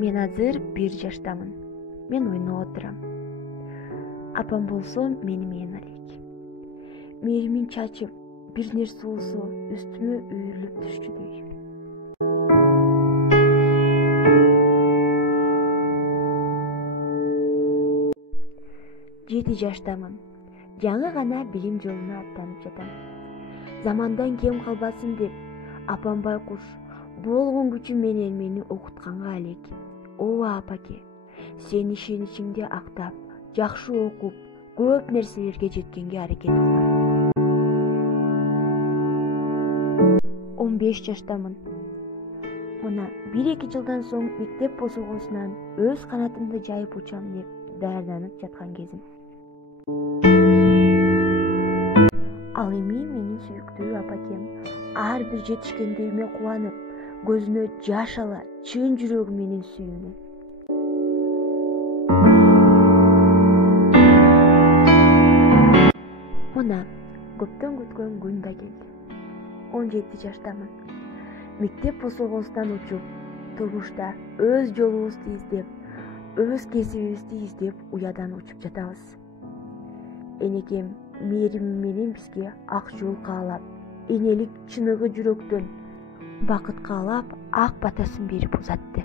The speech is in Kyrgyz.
Мен азыр 1 жаштамын. Мен ойноп отурам. Апам болсо мени менен алек. Мээримин чачып, бир нерсе болсо үстүмө үйрүлүп түшчүдөй. 7 жаштамын. Жаңы гана билим жолуна аттанып жатам. Замандан кем калбасын деп, апам байкуш болгон күчү менен мени окутканга алек. Ооба апаке, сен ишеничиңди актап, жакшы окуп, көп нерселерге жеткенге аракет кылам. 15 жаштамын. Мына 1-2 жылдан соң мектеп босогосунан өз канатымды жайып учам деп даярданып жаткан кезим. Ал эми менин сүйүктүү апакем ар бир жетишкендериме кубанып, көзүнө жаш ала, чын жүрөгү менен сүйүнөт. Мына көптөн күткөн күн да келди. 17 жаштамын. Мектеп босогосунан учуп, турмушта өз жолубузду издеп, өз кесибибизди издеп уядан учуп жатабыз. Энекем мээрими менен бизге ак жол каалап, энелик чыныгы жүрөктөн бакыт каалап, ак батасын берип узатты.